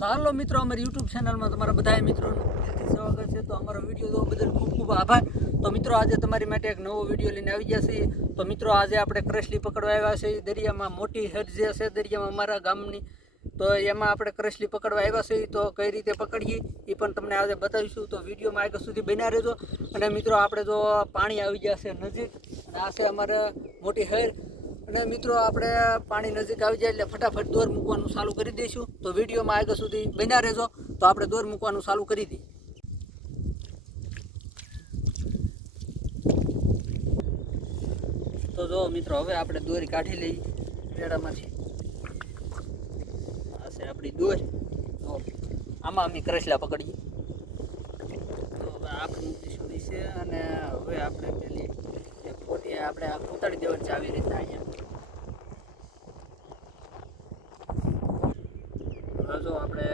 તો હાલો મિત્રો, અમારી યુટ્યુબ ચેનલમાં તમારા બધા મિત્રોનું દિલથી સ્વાગત છે. તો અમારો વિડીયો જોવા બદલ ખૂબ ખૂબ આભાર. તો મિત્રો, આજે તમારી માટે એક નવો વિડીયો લઈને આવી ગયા છીએ. તો મિત્રો, આજે આપણે કરસલી પકડવા આવ્યા છીએ દરિયામાં. મોટી હેડ જે છે દરિયામાં અમારા ગામની, તો એમાં આપણે કરસલી પકડવા આવ્યા છીએ. તો કઈ રીતે પકડીએ એ પણ તમને આજે બતાવીશું. તો વિડીયોમાં આગળ સુધી બન્યા રહેજો. અને મિત્રો, આપણે જો પાણી આવી ગયા છે નજીક, અને આ છે અમારે મોટી હેડ. અને મિત્રો, આપણે પાણી નજીક આવી જાય એટલે ફટાફટ દોર મૂકવાનું ચાલુ કરી દઈશું. તો વિડીયોમાં આગળ સુધી બન્યા રહેજો. તો આપણે દોર મૂકવાનું ચાલુ કરી દઈએ. તો જો મિત્રો, હવે આપણે દોરી કાઢી લઈએ પેડામાંથી. આ છે આપણી દોર. તો આમાં અમે કરસલા પકડીએ. તો હવે આપણે મૂકીશું નીચે. અને હવે આપણે પેલી પોટી આપણે આ ઉતારી દેવાની છે આવી રીતના અહીંયા. જો આપણે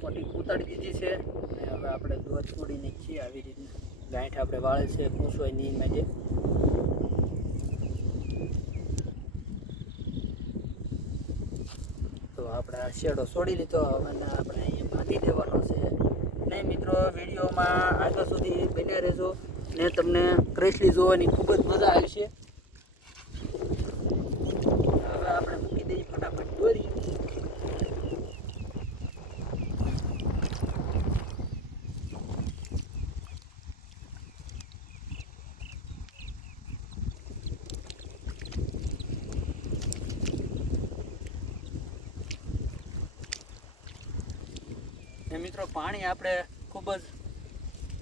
પોટી ઉતારી દીધી છે. અને હવે આપણે દોર છોડીને છીએ આવી રીતના. ગાંઠ આપણે વાળે છે પૂછવાય નહીં માટે. તો આપણે આ શેડો છોડી લીધો. હવે આપણે અહીંયા બાંધી દેવાનો છે. નહીં મિત્રો, વિડીયોમાં આગળ સુધી બન્યા રહેજો ને તમને કરસલી જોવાની ખૂબ જ મજા આવશે. હવે આપણે મૂકી દઈએ ફટાફટ દોરી. મિત્રો, પાણી આપણે ખૂબ જ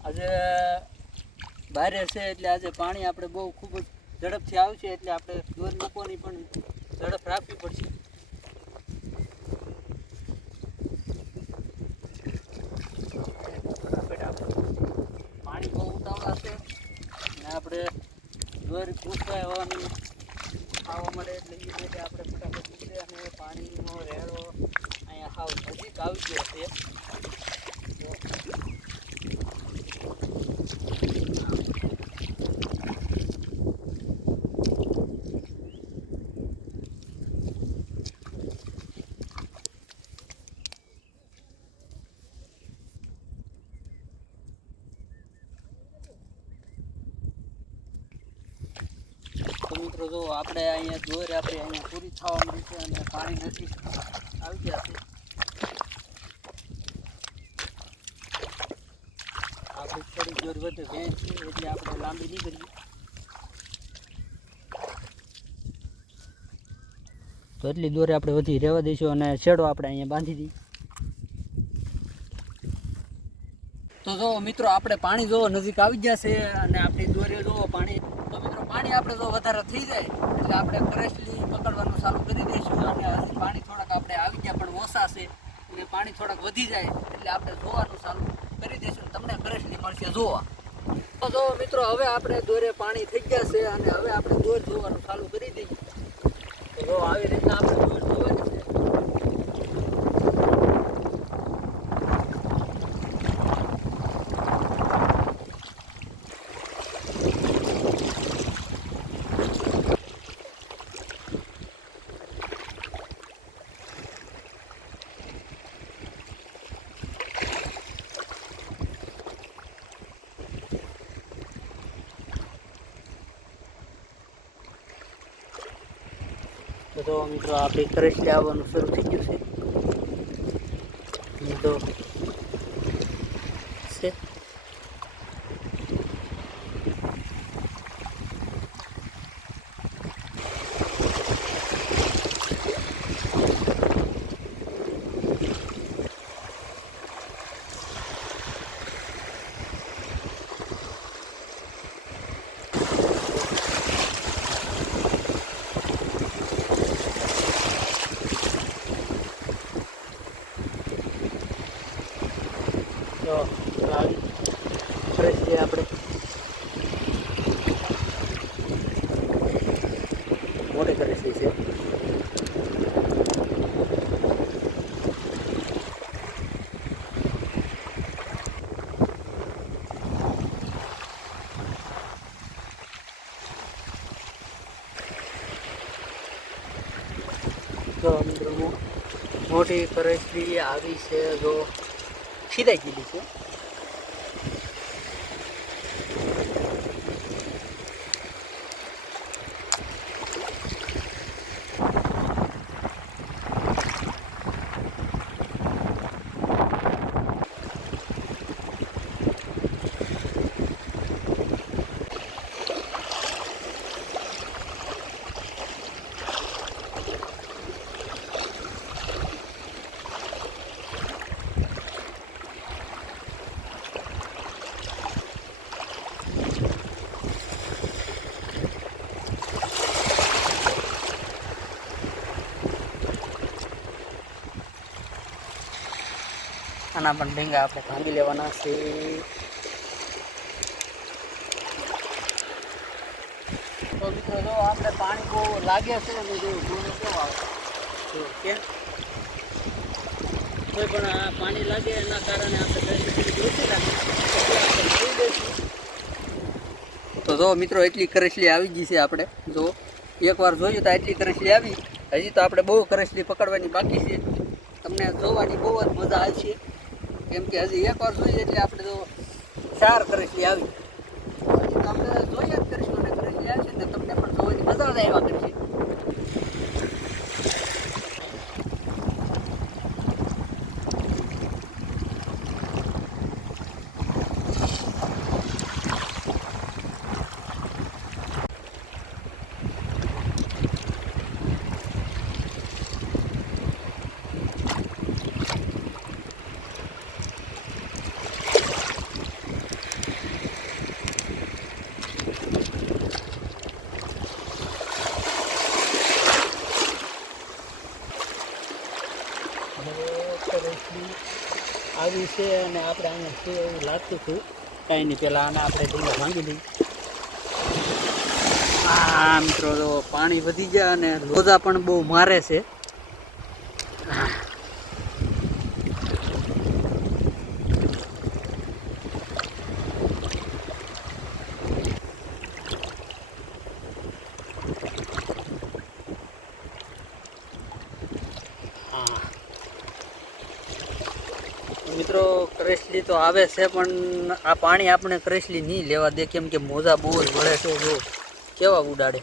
આજે બારે છે એટલે આજે પાણી આપણે બહુ ખૂબ જ ઝડપથી આવશે. એટલે આપણે દોર મૂકવાની પણ ઝડપ રાખવી પડશે. પાણી બહુ ઉતાવળા છે ને આપણે દોર પૂછવાય હોવાની ખાવા મળે એટલે એ રીતે આપણે ફટાફટ મૂકીએ. અને પાણીનો રેડો અહીંયા હાવ નજીક આવી ગયો છે. તો મિત્રો, જો આપણે અહીંયા દોર આપણે અહીંયા પૂરી થવા મળી છે અને પાણી નથી આવી ગયા છે. આપણે થોડી દોર વધે ભેંસ છે એટલે આપણે લાંબી નહીં કરીએ. તો એટલી દોરે આપણે વધી રહેવા દઈશું અને છેડો આપણે અહીંયા બાંધી દઈએ. તો જો મિત્રો, આપણે પાણી જો નજીક આવી ગયા છે અને આપણી દોરે જો પાણી. તો મિત્રો, પાણી આપણે જો વધારે થઈ જાય એટલે આપણે કરસલી પકડવાનું ચાલુ કરી દઈશું. અને પાણી થોડાક આપણે આવી ગયા પણ ઓછા છે અને પાણી થોડાક વધી જાય એટલે આપણે જોવાનું ચાલુ કરી દઈશું. તમને કરસલી મળશે જોવા. તો જો મિત્રો, હવે આપણે દોરે પાણી થઈ ગયા છે અને હવે આપણે દોર જોવાનું ચાલુ કરી દઈએ. તો જો આવી રીતના આપણે દોર જોવાની છે. તો મિત્રો, આપણી કરસલી આવવાનું શરૂ થઈ ગયું છે. તો છે તો કરસલી આપણે મોટી કરસલી છે. તો મિત્રો મોટી કરચલી આવી છે, જો ખીરાઈ ગયેલી છે. આના પણ ડીંગા આપણે ભાંગી લેવાના છે. તો મિત્રો જો આપણે પાણી બહુ લાગે છે અને જો ગુણ કેવો આવે તો કેમ કોઈ પણ આ પાણી લાગે એના કારણે આપણે ઓછી લાગે. તો જો મિત્રો એટલી કરચલી આવી ગઈ છે. આપણે જો એકવાર જોયું તો એટલી કરચલી આવી. હજી તો આપણે બહુ કરચલી પકડવાની બાકી છે. તમને જોવાની બહુ જ મજા આવશે, કેમ કે હજી એકવાર જોઈએ એટલે આપણે તો 4 કરચલી આવી. હજી તો આપણે જોઈએ જ કરીશું અને કરચલી આવશે ને તમને પણ જોવાની મજા જ આવ્યા કરશે. આવી છે અને આપણે અહીંયા છે એવું લાગતું હતું. કાંઈ નહીં, પહેલાં આને આપણે ઢીંગા ભાંગી દઈએ. હા મિત્રો, તો પાણી વધી જાય અને લોજા પણ બહુ મારે છે. મિત્રો કરચલી તો આવે છે, પણ આ પાણી આપણે કરચલી નહીં લેવા દે, કેમ કે મોજા બહુ જ વળે છે. જો કેવા ઉડાડે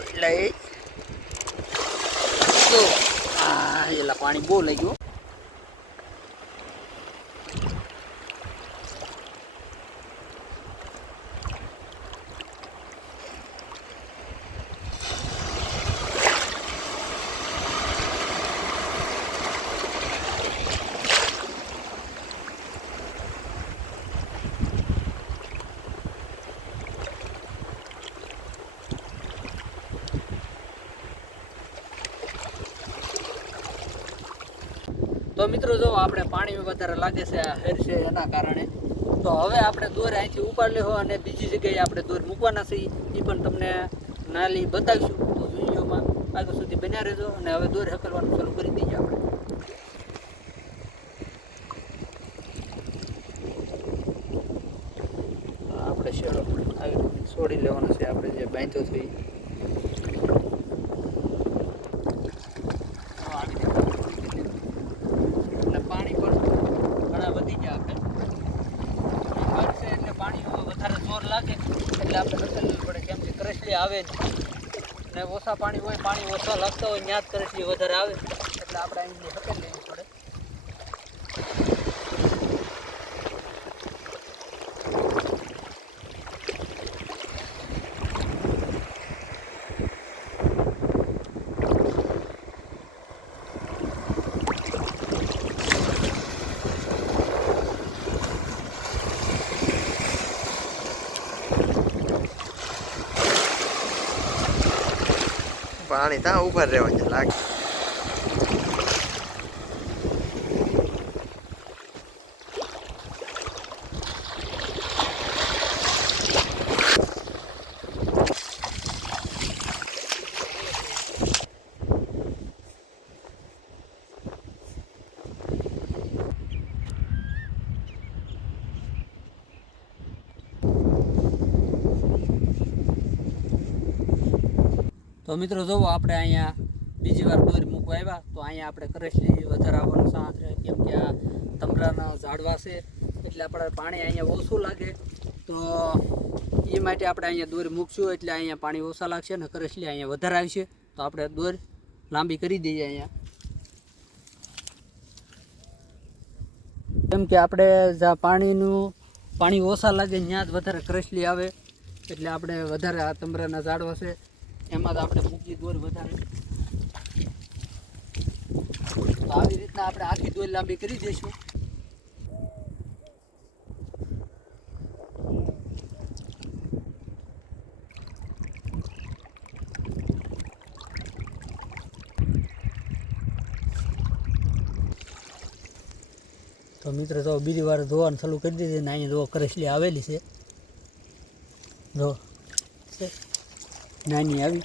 એટલે એલા પાણી બહુ લઈ ગયું. તો મિત્રો જો આપણે પાણી વધારે લાગે છે આ હેર છે એના કારણે. તો હવે આપણે દોર અહીંથી ઉપાડી લેવો અને બીજી જગ્યાએ આપણે દોર મૂકવાના છે. એ પણ તમને નાલી બતાવીશું. તો વિડીયોમાં આગળ સુધી બન્યા રહેજો અને હવે દોર હકલવાનું ચાલુ કરી દઈએ આપણે શેડો આવી છોડી લેવાનો છે. આપણે જે બાંધ્યો છે પાણી પણ ઘણા વધી ગયા. આપણે વધશે એટલે પાણી વધારે જોર લાગે એટલે આપણે હકલવી પડે, કેમ કે કરચલી આવે ને ઓછા પાણી હોય, પાણી ઓછા લાગતા હોય ત્યાં જ કરચલી વધારે આવે એટલે આપણે અહીંથી હકલ લેવી પડે. પાણી ત્યાં ઉભા રહેવા લાગે. તો મિત્રો જોવો આપણે અહીંયા બીજી વાર દોરી મૂકવા આવ્યા તો અહીંયા આપણે કરસલી વધારે આવવાનો સાથ રહે, કેમ કે આ તમરાના ઝાડવા છે એટલે આપણે પાણી અહીંયા ઓછું લાગે, તો એ માટે આપણે અહીંયા દોરી મૂકશું એટલે અહીંયા પાણી ઓછા લાગશે અને કરસલી અહીંયા વધારે આવશે. તો આપણે દોરી લાંબી કરી દઈએ અહીંયા, કેમ કે આપણે જ્યાં પાણી ઓછા લાગે ત્યાં જ વધારે કરસલી આવે, એટલે આપણે વધારે આ તમરાના ઝાડવા છે એમાં જ આપણે મૂકી દોરી વધારે. તો આવી રીતના આપણે આખી દોરી લાંબી કરી દઈશું. તો મિત્રો જો બીજી વાર ધોવાનું ચાલુ કરી દીધી ને અહીંયા જો કરસલી આવેલી છે, જો નાની આવી.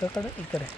કકડ ઈ કરે.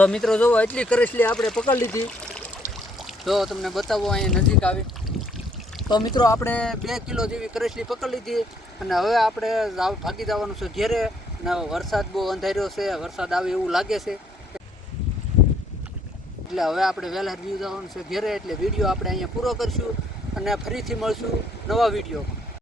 તો મિત્રો જો એટલી કરસલી આપણે પકડી લીધી. જો તમને બતાવો અહીંયા નજીક આવી. તો મિત્રો આપણે 2 કિલો જેવી કરસલી પકડી લીધી અને હવે આપણે ભાગી જવાનું છે ઘેરે. અને વરસાદ બહુ અંધાર્યો છે, વરસાદ આવે એવું લાગે છે, એટલે હવે આપણે વહેલા વ્યૂ જવાનું છે ઘેરે. એટલે વિડીયો આપણે અહીંયા પૂરો કરીશું અને ફરીથી મળશું નવા વિડીયોમાં.